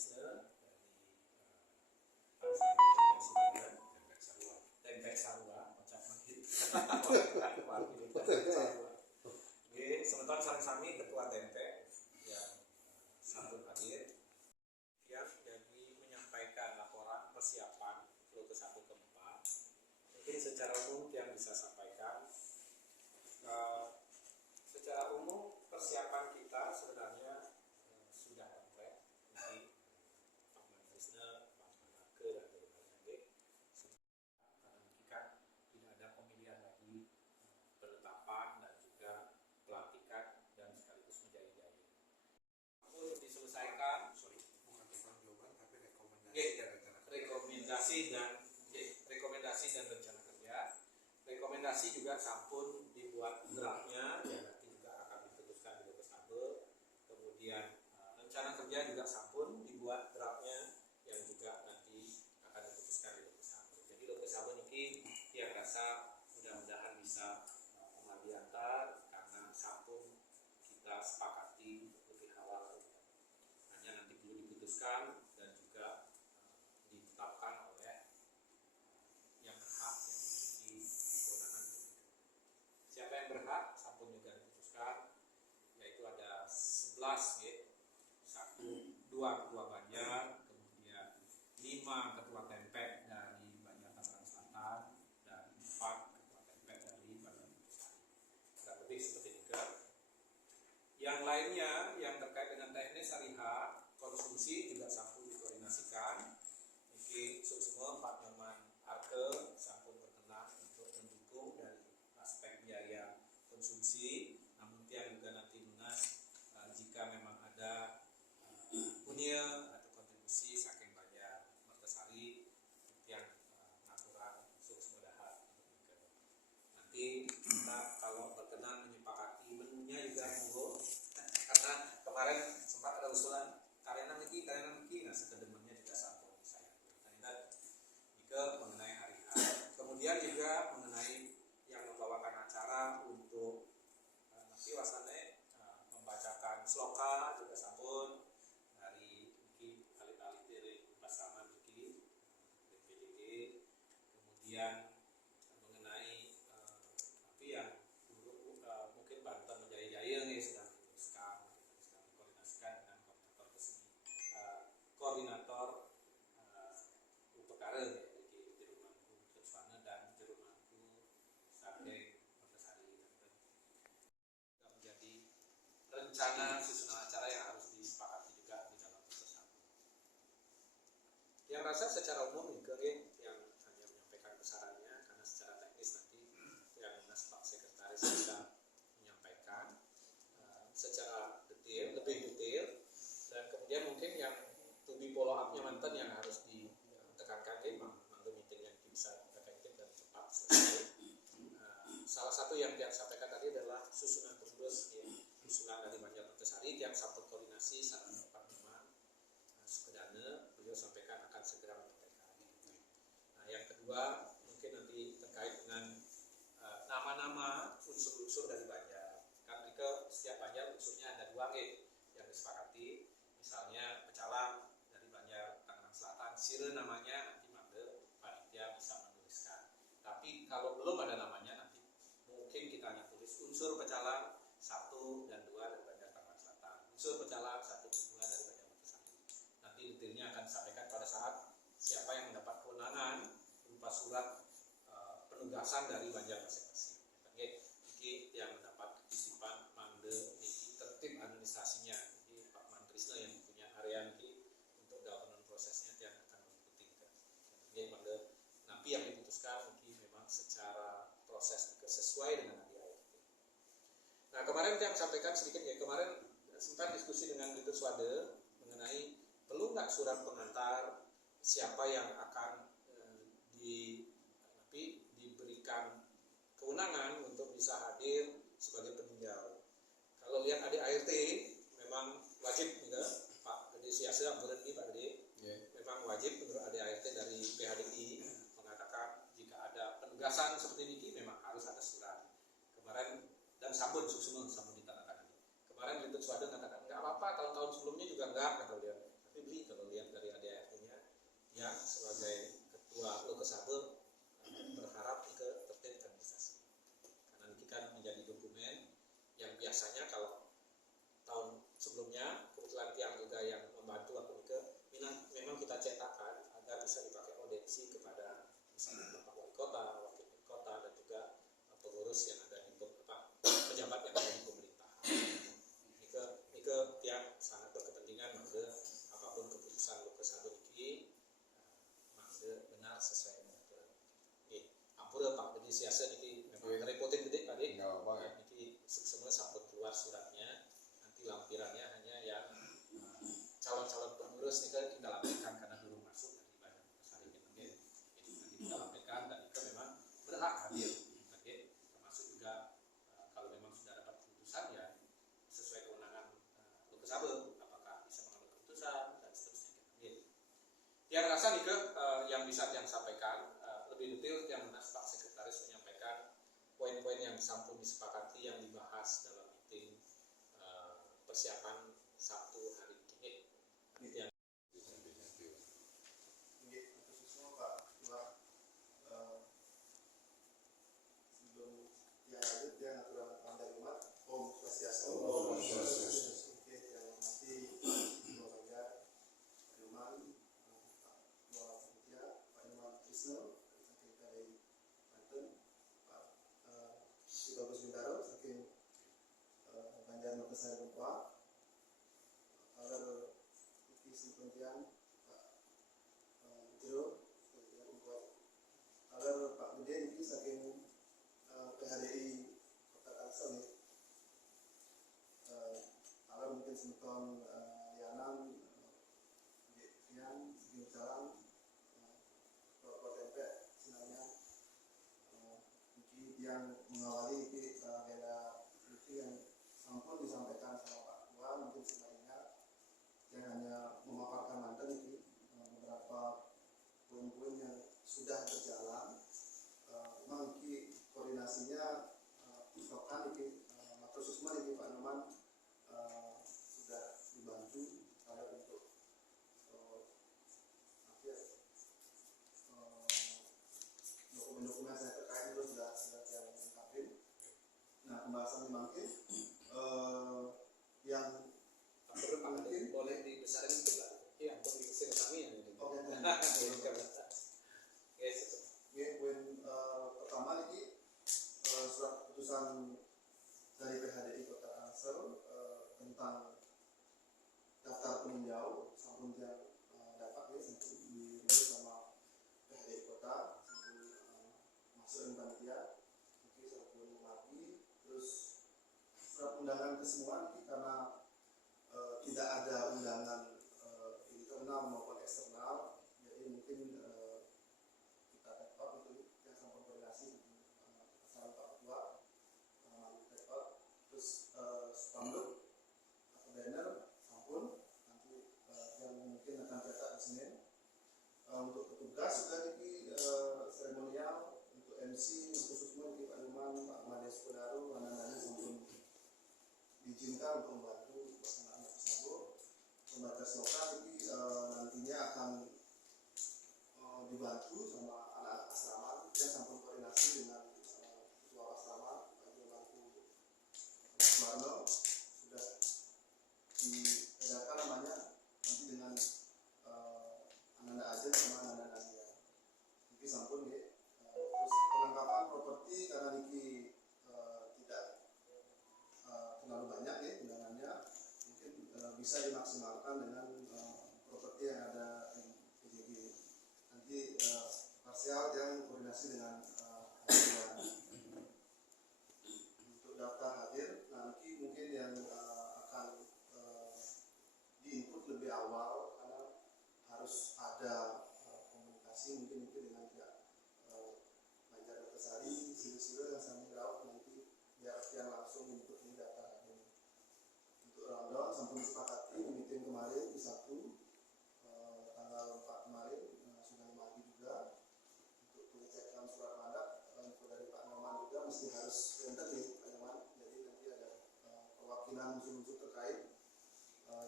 Krisna dari Tempek Sarua, macam gitu. Sementara sami ketua Tempek yang sambut hadir yang jadi menyampaikan laporan persiapan flow ke-1 ke-4. Mungkin secara umum yang bisa sampaikan secara umum persiapan kita sebenarnya sudah komplek. Jadi Pak Mantrisna, Pak Manake dan berbagai menantikan tidak ada pemilihan lagi penetapan dan juga pelantikan dan sekaligus menjadi-jadi. Untuk diselesaikan, rekomendasi dan rencana kerja. Rekomendasi juga sampun dibuat draftnya yang nanti juga akan diputuskan di Lokesabel. Kemudian rencana kerja juga sampun dibuat draftnya yang juga nanti akan diputuskan di Lokesabel. Jadi Lokesabel ini yang rasa mudah-mudahan bisa memadiantar karena sampun kita sepakati untuk lebih awal. Hanya nanti perlu diputuskan dan juga ditetapkan oleh yang berhak yang memiliki kewenangan. Siapa yang berhak sampun juga diputuskan, yaitu ada 11 ya. 2 ketua Banjar, kemudian 5 ketua Tempek dari Banjar Tangerang Selatan dan 4 ketua Tempek dari Banjar Nusantara. Kurang lebih seperti itu. Yang lainnya yang terkait dengan teknis syariah konsumsi juga sampun dikoordinasikan. Mungkin semua Pak Nyoman Arke sampun berkenan untuk mendukung dari aspek biaya konsumsi. Namun tiang juga nanti lunas jika memang ada punya atau kontribusi saking Banjar Mertasari yang natural semua dahat. Nanti kita kalau berkenan menyepakati menunya juga monggo. Karena kemarin sempat ada usulan karena niki, nah sekedemannya juga sampun saya. Ternyata juga mengenai hari H. Kemudian juga mengenai yang membawakan acara untuk nanti wasane membacakan sloka juga sampun dari niki alit-alit dari pasangan niki DPDD. Kemudian mengenai tapi yang mungkin Banten menjaya-jaya nih sedang dikoordinasikan dengan koordinator UPKR jadi Jerumangku Terswana dan Jerumangku Sargeng Mertasari. Menjadi rencana susunan acara yang harus disepakati juga di dalam bersama. Yang rasa secara umum yang hanya menyampaikan besarannya karena secara teknis nanti yang Pak Sekretaris bisa menyampaikan secara detail, lebih detail, dan kemudian mungkin yang to be follow up-nya mantan yang harus ditekankan mangga meeting yang bisa efektif dan cepat selesai. Salah satu yang dia sampaikan tadi adalah susunan pengurus ya, usulan dari Banjar Mertasari yang satu koordinasi saran Pak Nyoman Sukedana, beliau sampaikan akan segera menyampaikan. Nah yang kedua mungkin nanti terkait dengan nama-nama unsur-unsur dari Banjar. Kan jika setiap Banjar unsurnya ada 2 yang disepakati, misalnya Pecalang dari Banjar Tangerang Selatan, sire namanya nanti mangga panitia bisa menuliskan. Tapi kalau belum ada namanya nanti mungkin kita hanya tulis unsur Pecalang 1 dan 2 dari Banjar Tangerang Selatan, unsur Pecalang 1 dan 2 dari Banjar Mertasari. Nanti detailnya akan disampaikan pada saat siapa yang mendapat kewenangan berupa surat penugasan dari Banjar masing-masing. Ini yang mendapat titipan mangga niki tertib administrasinya. Jadi Pak Mantrisna yang punya area niki untuk governance prosesnya yang akan mengikuti. Jadi mangga nanti yang diputuskan mungkin memang secara proses sesuai dengan ADART. Nah kemarin yang sampaikan sedikit ya, kemarin sempat diskusi dengan Ditut Swade mengenai perlu nggak surat pengantar siapa yang akan diberikan kewenangan untuk bisa hadir sebagai peninjau. Kalau lihat ADART memang wajib juga Pak Gede Siasa berhenti Pak Gede memang wajib menurut ADART dari PHDI mengatakan jika ada penugasan seperti ini memang harus ada surat. Kemarin dan sampun ditandatangani. Kemarin Ditut Swade mengatakan nggak apa-apa tahun-tahun sebelumnya juga enggak kata dia. Tapi kalau lihat biasanya kalau tahun sebelumnya kebetulan Ki Angga yang membantu aku ke memang kita cetakkan agar bisa dipakai audensi kepada misalnya Bapak Wali Kota, Wakil Wali Kota, dan juga pengurus yang ada di pejabat yang ada di pemerintahan. Ini ke yang sangat berkepentingan mangga apapun keputusan Lukas Sado ini mangga benar sesuai dengan aturan. Ampura Pak, jadi siasa ini memang repotin gede Pak Dik. Ini semua sampai keluar suratnya, nanti lampirannya hanya yang calon-calon pengurus ini kan kita lampirkan karena belum masuk dari badan besar ini. Jadi nanti kita lampirkan dan itu memang berhak hadir. Termasuk juga kalau memang sudah dapat keputusan ya sesuai kewenangan Lukas Sabo, apakah bisa mengambil keputusan dan seterusnya. Yang rasa nih yang bisa yang sampaikan lebih detail yang mana Pak Sekretaris menyampaikan poin-poin yang sampun disepakati yang dibahas dalam meeting persiapan Sabtu hari ini. Yang khususnya Pak Ketua sebelum yang lanjut yang aturan pandarumat Om Swastiastu. Oke, yang nanti Dua Baga Ilman, Pak Dua Putya, Pak Ilman Krisno, saking dari Banten, Pak Bagus Bintaro, saking Banjar Nukesai Bumpa, kalau iki simpendian Pak Jero, kalau Pak Gede ini saking PHDI Kota Kalsel nih, kalau mungkin semeton Yanan, Vian, Segini Jalan, Bapak Tempe, Sinanya, ini yang mengawali ini agenda itu yang sampun disampaikan sama Pak Tua, mungkin sebenarnya yang hanya memaparkan mantan itu beberapa poin-poin yang sudah berjalan. Memang ini koordinasinya misalkan ini Matur Susma ini Pak Noman sudah dibantu saya untuk dokumen-dokumen saya terkait itu sudah yang lengkapin. Nah, pembahasan dimakin yang mungkin boleh dibesarin itu Pak. Iya, untuk dikasih kami yang ini. Oke. Poin pertama ini surat keputusan dari PHDI Kota Kalsel tentang daftar peninjau sampun yang dapat ya dirilis sama PHDI Kota sampun masuk ke panitia ini sampun mati. Terus surat undangan kesemua ini karena tidak ada undangan internal maupun eksternal, jadi mungkin kita repot itu yang sampun koordinasi sama Pak Ketua repot. Terus spanduk atau banner sampun nanti yang mungkin akan cetak di Senin. Untuk petugas sudah ini seremonial, untuk MC khususnya di Pak Numan, Pak Mades Kodaro, Wanandani sampun diizinkan untuk membantu pelaksanaan tersebut. Pembatas lokal ini nantinya akan dibantu sama anak-anak asrama yang sampai koordinasi dengan ketua asrama Pak Jomanku Suwarno sudah diedarkan namanya nanti dengan anak-anak aja sama anak-anak Nadia. Ini sampun ya. Terus perlengkapan properti karena ini tidak terlalu banyak ya undangannya, mungkin bisa dimaksimalkan dengan properti yang ada di PJG. Nanti parsial yang koordinasi dengan untuk daftar hadir nanti mungkin yang akan diinput lebih awal karena harus ada komunikasi mungkin dengan pihak Banjar Nukesari, Silo-Silo yang sambil laut nanti biar yang langsung input ini daftar hadir. Untuk rundown sampai disepakati di meeting kemarin di Sabtu tanggal 4 kemarin sudah mati juga untuk pengecekan surat mandat info dari Pak Noman juga mesti harus render nih Pak Noman, jadi nanti ada perwakilan unsur-unsur terkait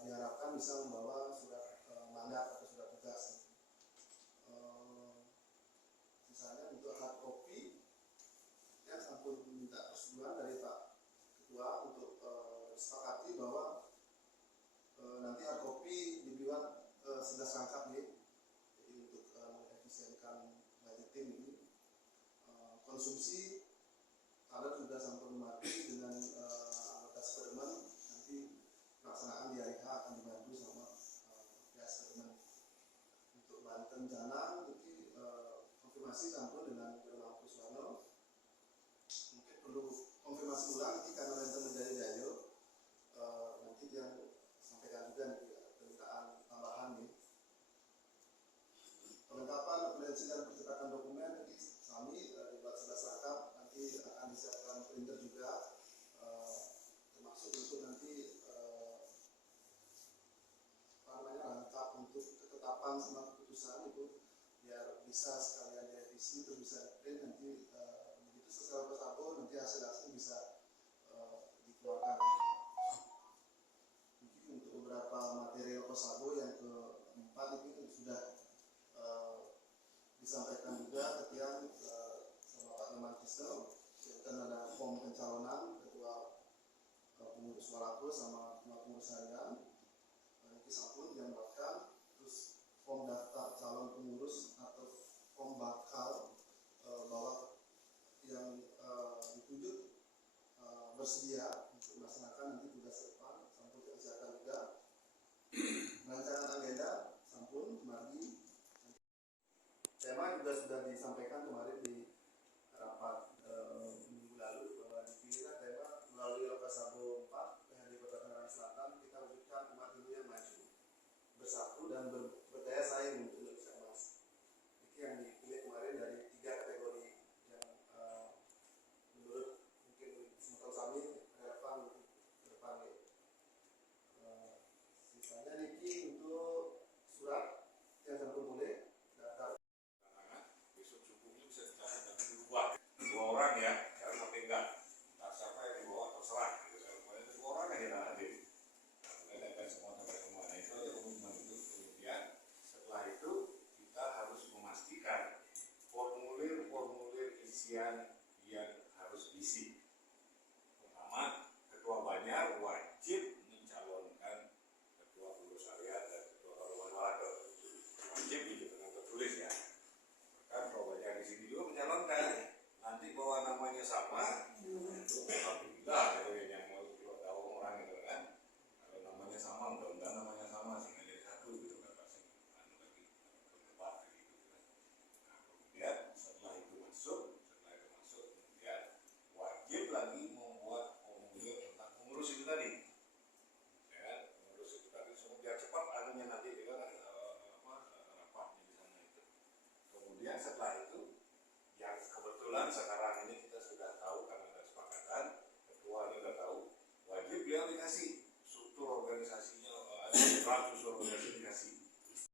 diharapkan bisa membawa surat mandat atau surat tugas. Misalnya untuk hard copy yang sampun minta persetujuan dari Pak Ketua untuk konsumsi kadar sudah sampun mati dengan anggota eksperimen. Nanti pelaksanaan di hari H akan dibantu sama pihak eksperimen. Untuk Banten Janang ini konfirmasi sampun dengan Bernama Kuswono. Mungkin perlu konfirmasi ulang nanti karena Banten menjadi Jayo. Nanti yang sampaikan juga nanti permintaan tambahan nih. Kelengkapan referensi dan percetakan dokumen nanti kami dibuat 11 lengkap, nanti akan disiapkan printer juga, termasuk untuk nanti lengkap untuk ketetapan sama keputusan itu biar bisa sekalian direvisi terus bisa print nanti begitu sesuai persabo nanti hasil bisa dikeluarkan. Mungkin untuk beberapa material persabo yang keempat ini sudah disampaikan juga ketika sama Pak Teman Kisel dan ada form pencalonan ketua pengurus Walaku sama ketua pengurus harian nanti sampun yang melakukan terus form daftar calon pengurus atau form bakal bahwa yang ditunjuk bersedia untuk melaksanakan nanti tugas depan sampun dikerjakan juga. Rancangan agenda sampun kemarin tema juga sudah disampaikan kemarin di rapat